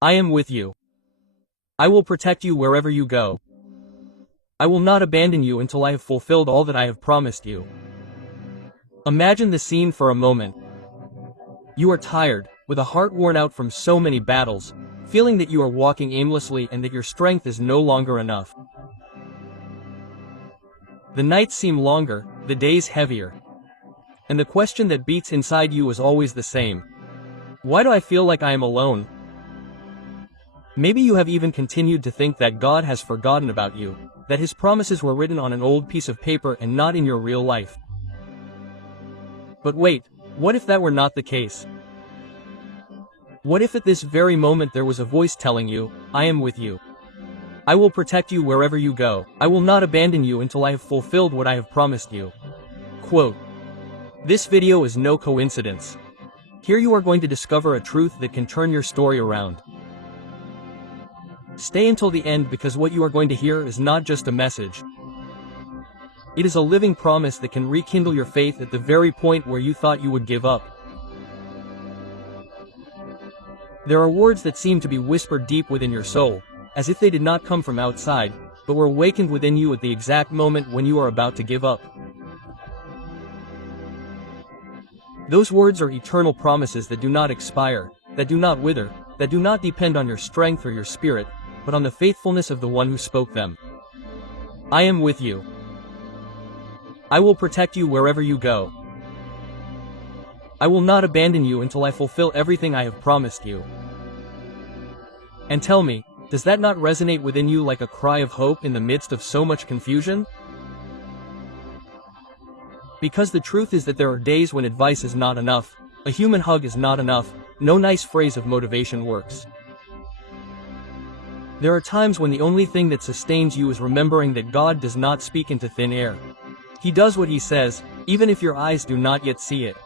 I am with you. I will protect you wherever you go. I will not abandon you until I have fulfilled all that I have promised you. Imagine the scene for a moment. You are tired, with a heart worn out from so many battles, feeling that you are walking aimlessly and that your strength is no longer enough. The nights seem longer, the days heavier. And the question that beats inside you is always the same. Why do I feel like I am alone? Maybe you have even continued to think that God has forgotten about you, that His promises were written on an old piece of paper and not in your real life. But wait, what if that were not the case? What if at this very moment there was a voice telling you, I am with you. I will protect you wherever you go. I will not abandon you until I have fulfilled what I have promised you. Quote. This video is no coincidence. Here you are going to discover a truth that can turn your story around. Stay until the end because what you are going to hear is not just a message. It is a living promise that can rekindle your faith at the very point where you thought you would give up. There are words that seem to be whispered deep within your soul, as if they did not come from outside, but were awakened within you at the exact moment when you are about to give up. Those words are eternal promises that do not expire, that do not wither, that do not depend on your strength or your spirit, but on the faithfulness of the one who spoke them. I am with you. I will protect you wherever you go. I will not abandon you until I fulfill everything I have promised you. And tell me, does that not resonate within you like a cry of hope in the midst of so much confusion? Because the truth is that there are days when advice is not enough, a human hug is not enough, no nice phrase of motivation works. There are times when the only thing that sustains you is remembering that God does not speak into thin air. He does what He says, even if your eyes do not yet see it.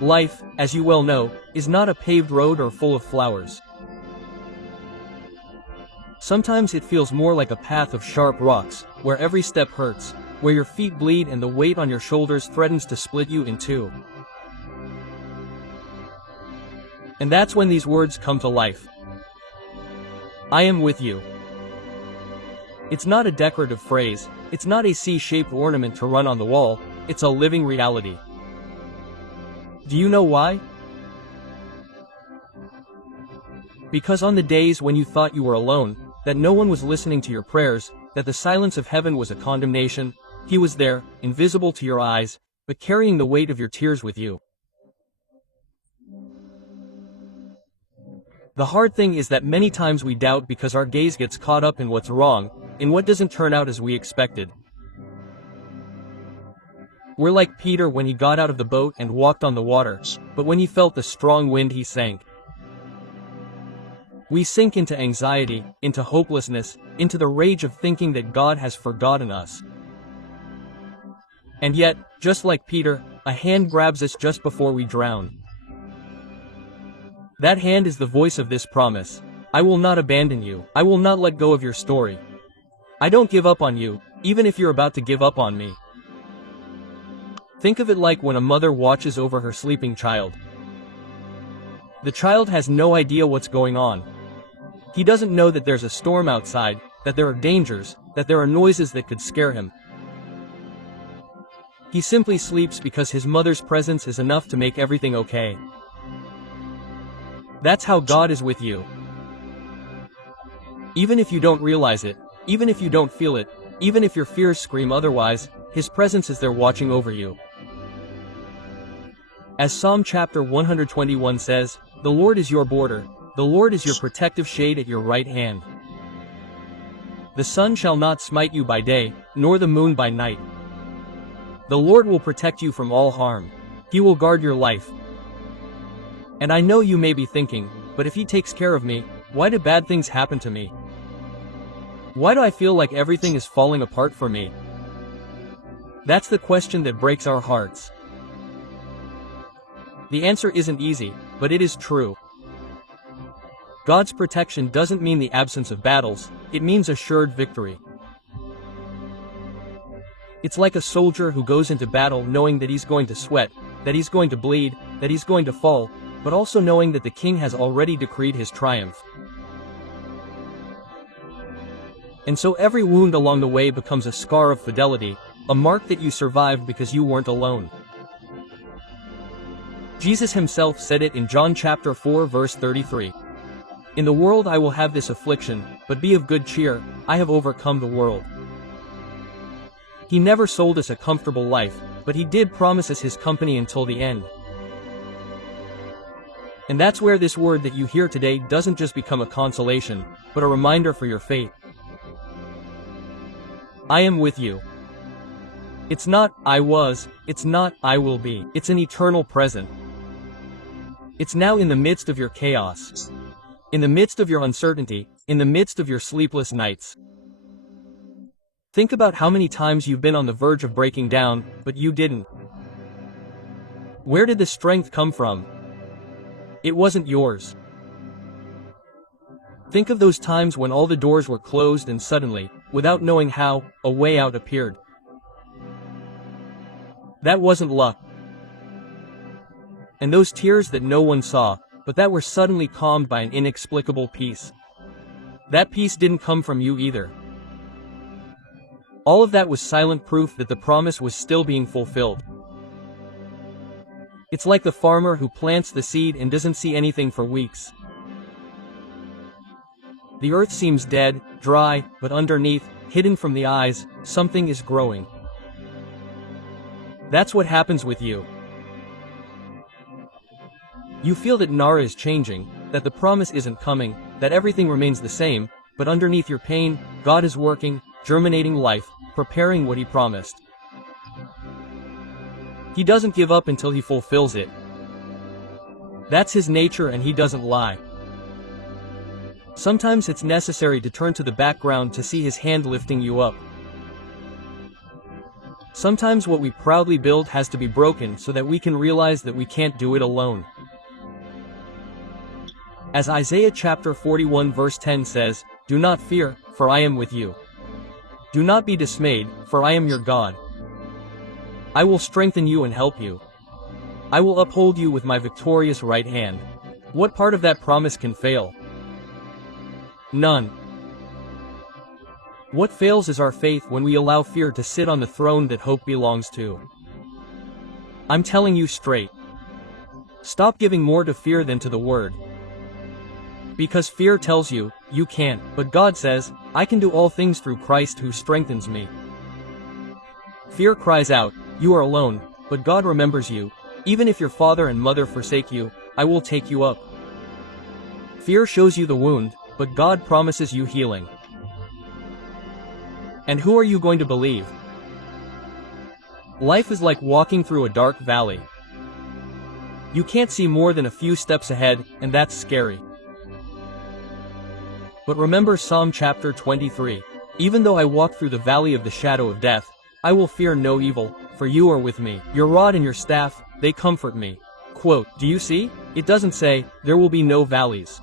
Life, as you well know, is not a paved road or full of flowers. Sometimes it feels more like a path of sharp rocks, where every step hurts, where your feet bleed and the weight on your shoulders threatens to split you in two. And that's when these words come to life. I am with you. It's not a decorative phrase, it's not a C-shaped ornament to run on the wall, it's a living reality. Do you know why? Because on the days when you thought you were alone, that no one was listening to your prayers, that the silence of heaven was a condemnation, He was there, invisible to your eyes, but carrying the weight of your tears with you. The hard thing is that many times we doubt because our gaze gets caught up in what's wrong, in what doesn't turn out as we expected. We're like Peter when he got out of the boat and walked on the water, but when he felt the strong wind he sank. We sink into anxiety, into hopelessness, into the rage of thinking that God has forgotten us. And yet, just like Peter, a hand grabs us just before we drown. That hand is the voice of this promise. I will not abandon you. I will not let go of your story. I don't give up on you, even if you're about to give up on me. Think of it like when a mother watches over her sleeping child. The child has no idea what's going on. He doesn't know that there's a storm outside, that there are dangers, that there are noises that could scare him. He simply sleeps because his mother's presence is enough to make everything okay. That's how God is with you. Even if you don't realize it, even if you don't feel it, even if your fears scream otherwise, His presence is there watching over you. As Psalm chapter 121 says, the Lord is your border, the Lord is your protective shade at your right hand. The sun shall not smite you by day, nor the moon by night. The Lord will protect you from all harm. He will guard your life. And I know you may be thinking, but if He takes care of me, why do bad things happen to me? Why do I feel like everything is falling apart for me? That's the question that breaks our hearts. The answer isn't easy, but it is true. God's protection doesn't mean the absence of battles, it means assured victory. It's like a soldier who goes into battle knowing that he's going to sweat, that he's going to bleed, that he's going to fall, but also knowing that the King has already decreed his triumph. And so every wound along the way becomes a scar of fidelity, a mark that you survived because you weren't alone. Jesus himself said it in John chapter 4 verse 33. In the world I will have this affliction, but be of good cheer, I have overcome the world. He never sold us a comfortable life, but he did promise us his company until the end. And that's where this word that you hear today doesn't just become a consolation, but a reminder for your faith. I am with you. It's not, I was, it's not, I will be. It's an eternal present. It's now in the midst of your chaos. In the midst of your uncertainty, in the midst of your sleepless nights. Think about how many times you've been on the verge of breaking down, but you didn't. Where did the strength come from? It wasn't yours. Think of those times when all the doors were closed and suddenly, without knowing how, a way out appeared. That wasn't luck. And those tears that no one saw, but that were suddenly calmed by an inexplicable peace. That peace didn't come from you either. All of that was silent proof that the promise was still being fulfilled. It's like the farmer who plants the seed and doesn't see anything for weeks. The earth seems dead, dry, but underneath, hidden from the eyes, something is growing. That's what happens with you. You feel that Nara is changing, that the promise isn't coming, that everything remains the same, but underneath your pain, God is working, germinating life, preparing what he promised. He doesn't give up until he fulfills it. That's his nature and he doesn't lie. Sometimes it's necessary to turn to the background to see his hand lifting you up. Sometimes what we proudly build has to be broken so that we can realize that we can't do it alone. As Isaiah chapter 41 verse 10 says, "Do not fear, for I am with you. Do not be dismayed, for I am your God. I will strengthen you and help you. I will uphold you with my victorious right hand." What part of that promise can fail? None. What fails is our faith when we allow fear to sit on the throne that hope belongs to. I'm telling you straight. Stop giving more to fear than to the word. Because fear tells you, you can't, but God says, I can do all things through Christ who strengthens me. Fear cries out, you are alone, but God remembers you. Even if your father and mother forsake you, I will take you up. Fear shows you the wound, but God promises you healing. And who are you going to believe? Life is like walking through a dark valley. You can't see more than a few steps ahead, and that's scary. But remember Psalm chapter 23. Even though I walk through the valley of the shadow of death, I will fear no evil, for you are with me. Your rod and your staff, they comfort me. Quote, do you see? It doesn't say, there will be no valleys.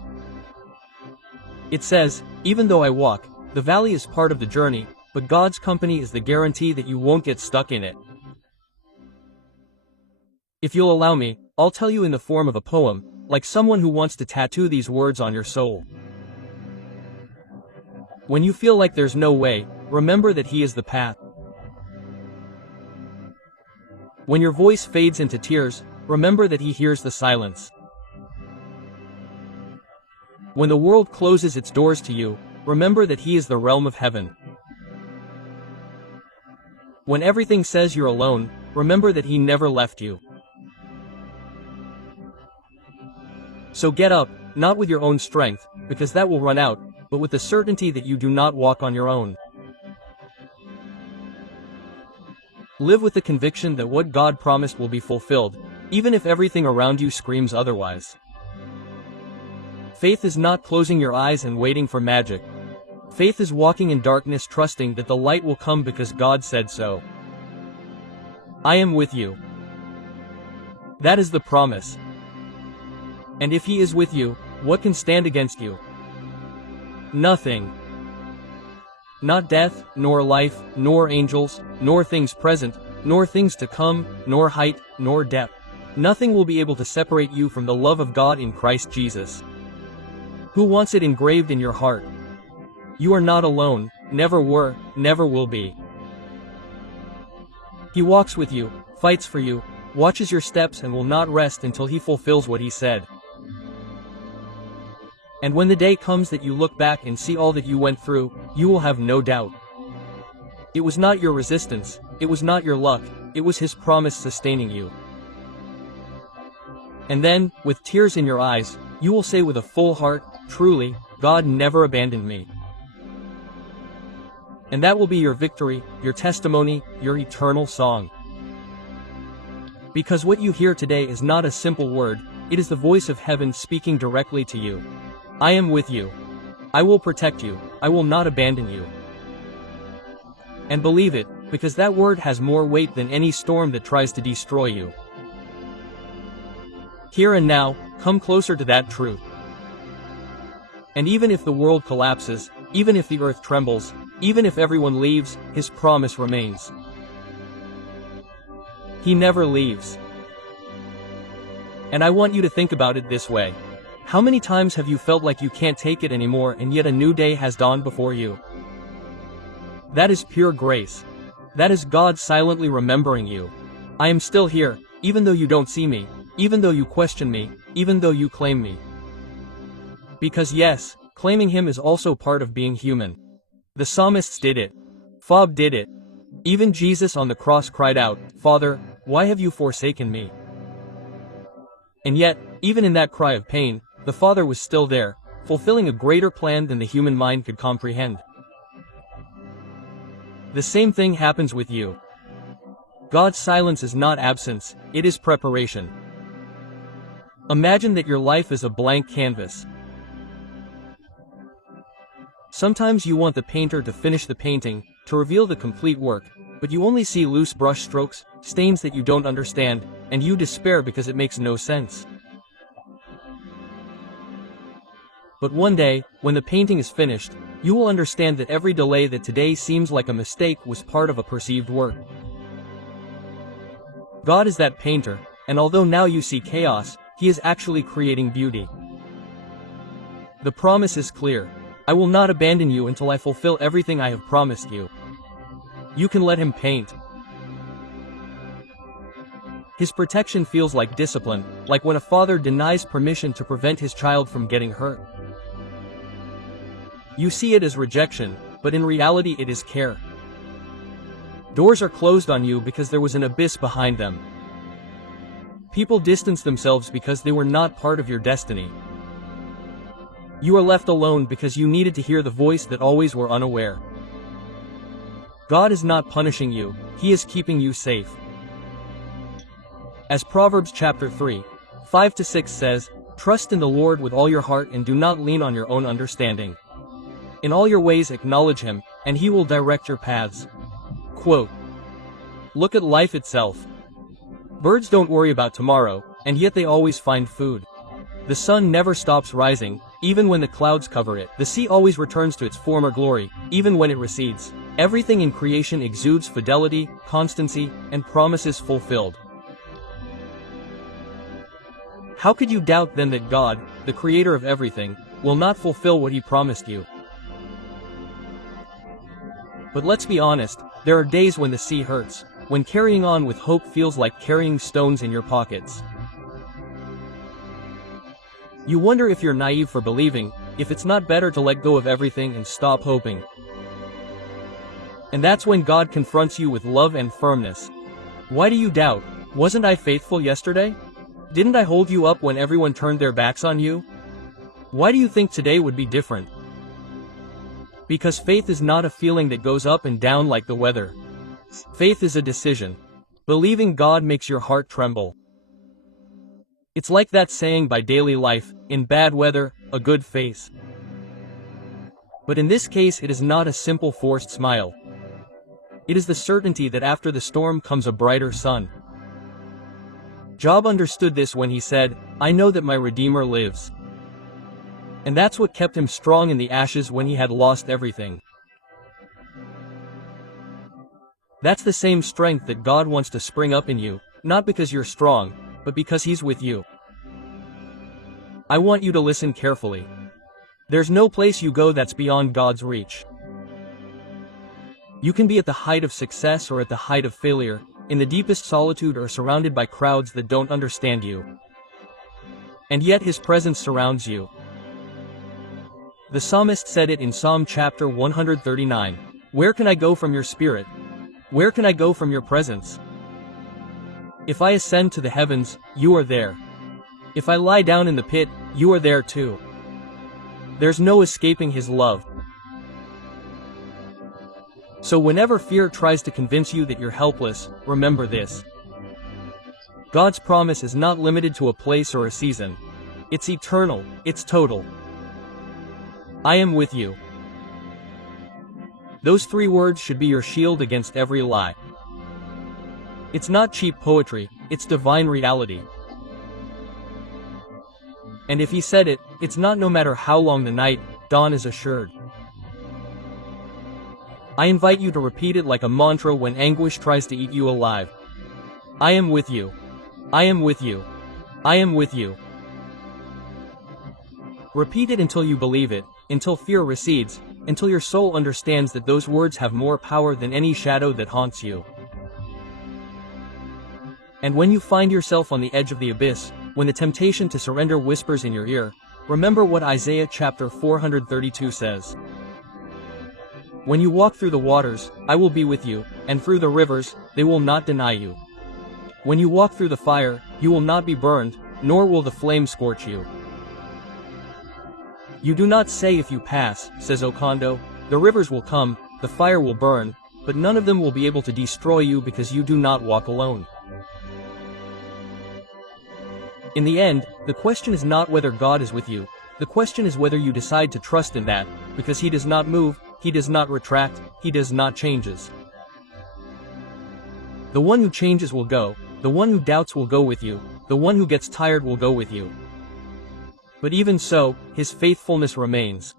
It says, even though I walk, the valley is part of the journey, but God's company is the guarantee that you won't get stuck in it. If you'll allow me, I'll tell you in the form of a poem, like someone who wants to tattoo these words on your soul. When you feel like there's no way, remember that He is the path. When your voice fades into tears, remember that He hears the silence. When the world closes its doors to you, remember that He is the realm of heaven. When everything says you're alone, remember that He never left you. So get up, not with your own strength, because that will run out, but with the certainty that you do not walk on your own. Live with the conviction that what God promised will be fulfilled, even if everything around you screams otherwise. Faith is not closing your eyes and waiting for magic. Faith is walking in darkness trusting that the light will come because God said so. I am with you. That is the promise. And if He is with you, what can stand against you? Nothing. Not death, nor life, nor angels, nor things present, nor things to come, nor height, nor depth. Nothing will be able to separate you from the love of God in Christ Jesus. Who wants it engraved in your heart? You are not alone, never were, never will be. He walks with you, fights for you, watches your steps and will not rest until he fulfills what he said. And when the day comes that you look back and see all that you went through, you will have no doubt. It was not your resistance, it was not your luck, it was his promise sustaining you. And then, with tears in your eyes, you will say with a full heart, truly, God never abandoned me. And that will be your victory, your testimony, your eternal song. Because what you hear today is not a simple word, it is the voice of heaven speaking directly to you. I am with you. I will protect you, I will not abandon you. And believe it, because that word has more weight than any storm that tries to destroy you. Here and now, come closer to that truth. And even if the world collapses, even if the earth trembles, even if everyone leaves, his promise remains. He never leaves. And I want you to think about it this way. How many times have you felt like you can't take it anymore and yet a new day has dawned before you? That is pure grace. That is God silently remembering you. I am still here, even though you don't see me, even though you question me, even though you claim me. Because yes, claiming him is also part of being human. The psalmists did it. Job did it. Even Jesus on the cross cried out, Father, why have you forsaken me? And yet, even in that cry of pain, the Father was still there, fulfilling a greater plan than the human mind could comprehend. The same thing happens with you. God's silence is not absence, it is preparation. Imagine that your life is a blank canvas. Sometimes you want the painter to finish the painting, to reveal the complete work, but you only see loose brush strokes, stains that you don't understand, and you despair because it makes no sense. But one day, when the painting is finished, you will understand that every delay that today seems like a mistake was part of a perceived work. God is that painter, and although now you see chaos, he is actually creating beauty. The promise is clear. I will not abandon you until I fulfill everything I have promised you. You can let him paint. His protection feels like discipline, like when a father denies permission to prevent his child from getting hurt. You see it as rejection, but in reality it is care. Doors are closed on you because there was an abyss behind them. People distance themselves because they were not part of your destiny. You are left alone because you needed to hear the voice that always were unaware. God is not punishing you, he is keeping you safe. As Proverbs chapter 3, 5-6 says, Trust in the Lord with all your heart and do not lean on your own understanding. In all your ways acknowledge him, and he will direct your paths. Quote, look at life itself. Birds don't worry about tomorrow, and yet they always find food. The sun never stops rising, even when the clouds cover it. The sea always returns to its former glory, even when it recedes. Everything in creation exudes fidelity, constancy, and promises fulfilled. How could you doubt then that God, the creator of everything, will not fulfill what he promised you? But let's be honest, there are days when the sea hurts, when carrying on with hope feels like carrying stones in your pockets. You wonder if you're naive for believing, if it's not better to let go of everything and stop hoping. And that's when God confronts you with love and firmness. Why do you doubt? Wasn't I faithful yesterday? Didn't I hold you up when everyone turned their backs on you? Why do you think today would be different? Because faith is not a feeling that goes up and down like the weather. Faith is a decision. Believing God makes your heart tremble. It's like that saying by daily life, in bad weather, a good face. But in this case it is not a simple forced smile. It is the certainty that after the storm comes a brighter sun. Job understood this when he said, I know that my Redeemer lives. And that's what kept him strong in the ashes when he had lost everything. That's the same strength that God wants to spring up in you, not because you're strong, but because He's with you. I want you to listen carefully. There's no place you go that's beyond God's reach. You can be at the height of success or at the height of failure, in the deepest solitude or surrounded by crowds that don't understand you. And yet His presence surrounds you. The psalmist said it in Psalm chapter 139, "Where can I go from your spirit? Where can I go from your presence? If I ascend to the heavens, you are there. If I lie down in the pit, you are there too." There's no escaping His love. So whenever fear tries to convince you that you're helpless, remember this. God's promise is not limited to a place or a season. It's eternal, it's total. I am with you. Those 3 words should be your shield against every lie. It's not cheap poetry, it's divine reality. And if He said it, it's not no matter how long the night, dawn is assured. I invite you to repeat it like a mantra when anguish tries to eat you alive. I am with you. I am with you. I am with you. Repeat it until you believe it, until fear recedes, until your soul understands that those words have more power than any shadow that haunts you. And when you find yourself on the edge of the abyss, when the temptation to surrender whispers in your ear, remember what Isaiah chapter 432 says. When you walk through the waters, I will be with you, and through the rivers, they will not deny you. When you walk through the fire, you will not be burned, nor will the flame scorch you. You do not say if you pass, says Okondo, the rivers will come, the fire will burn, but none of them will be able to destroy you because you do not walk alone. In the end, the question is not whether God is with you, the question is whether you decide to trust in that, because He does not move, He does not retract, He does not changes. The one who changes will go, the one who doubts will go with you, the one who gets tired will go with you. But even so, His faithfulness remains.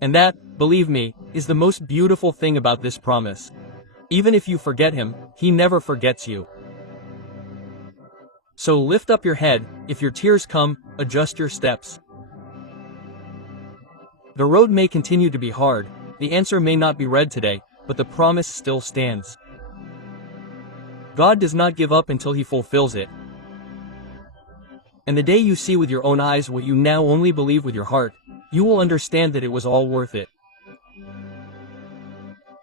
And that, believe me, is the most beautiful thing about this promise. Even if you forget Him, He never forgets you. So lift up your head, if your tears come, adjust your steps. The road may continue to be hard, the answer may not be read today, but the promise still stands. God does not give up until He fulfills it. And the day you see with your own eyes what you now only believe with your heart, you will understand that it was all worth it.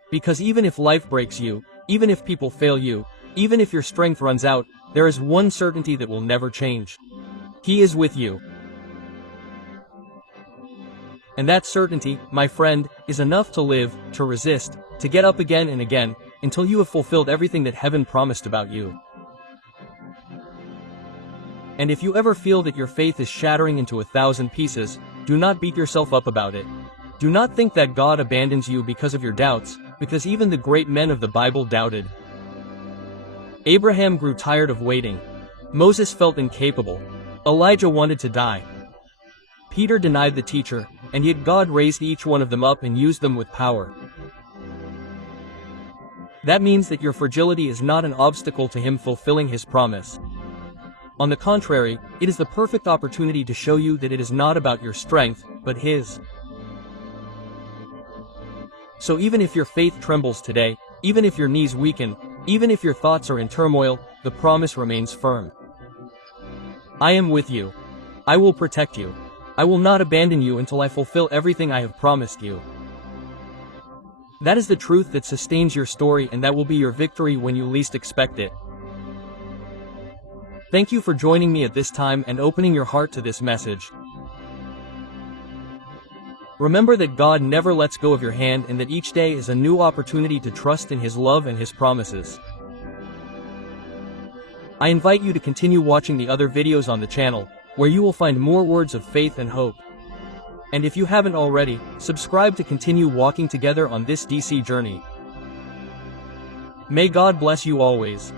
Because even if life breaks you, even if people fail you, even if your strength runs out, there is one certainty that will never change. He is with you. And that certainty, my friend, is enough to live, to resist, to get up again and again, until you have fulfilled everything that heaven promised about you. And if you ever feel that your faith is shattering into 1,000 pieces, do not beat yourself up about it. Do not think that God abandons you because of your doubts, because even the great men of the Bible doubted. Abraham grew tired of waiting. Moses felt incapable. Elijah wanted to die. Peter denied the teacher, and yet God raised each one of them up and used them with power. That means that your fragility is not an obstacle to Him fulfilling His promise. On the contrary, it is the perfect opportunity to show you that it is not about your strength, but His. So even if your faith trembles today, even if your knees weaken, even if your thoughts are in turmoil, the promise remains firm. I am with you. I will protect you. I will not abandon you until I fulfill everything I have promised you. That is the truth that sustains your story, and that will be your victory when you least expect it. Thank you for joining me at this time and opening your heart to this message. Remember that God never lets go of your hand, and that each day is a new opportunity to trust in His love and His promises. I invite you to continue watching the other videos on the channel, where you will find more words of faith and hope. And if you haven't already, subscribe to continue walking together on this DC journey. May God bless you always.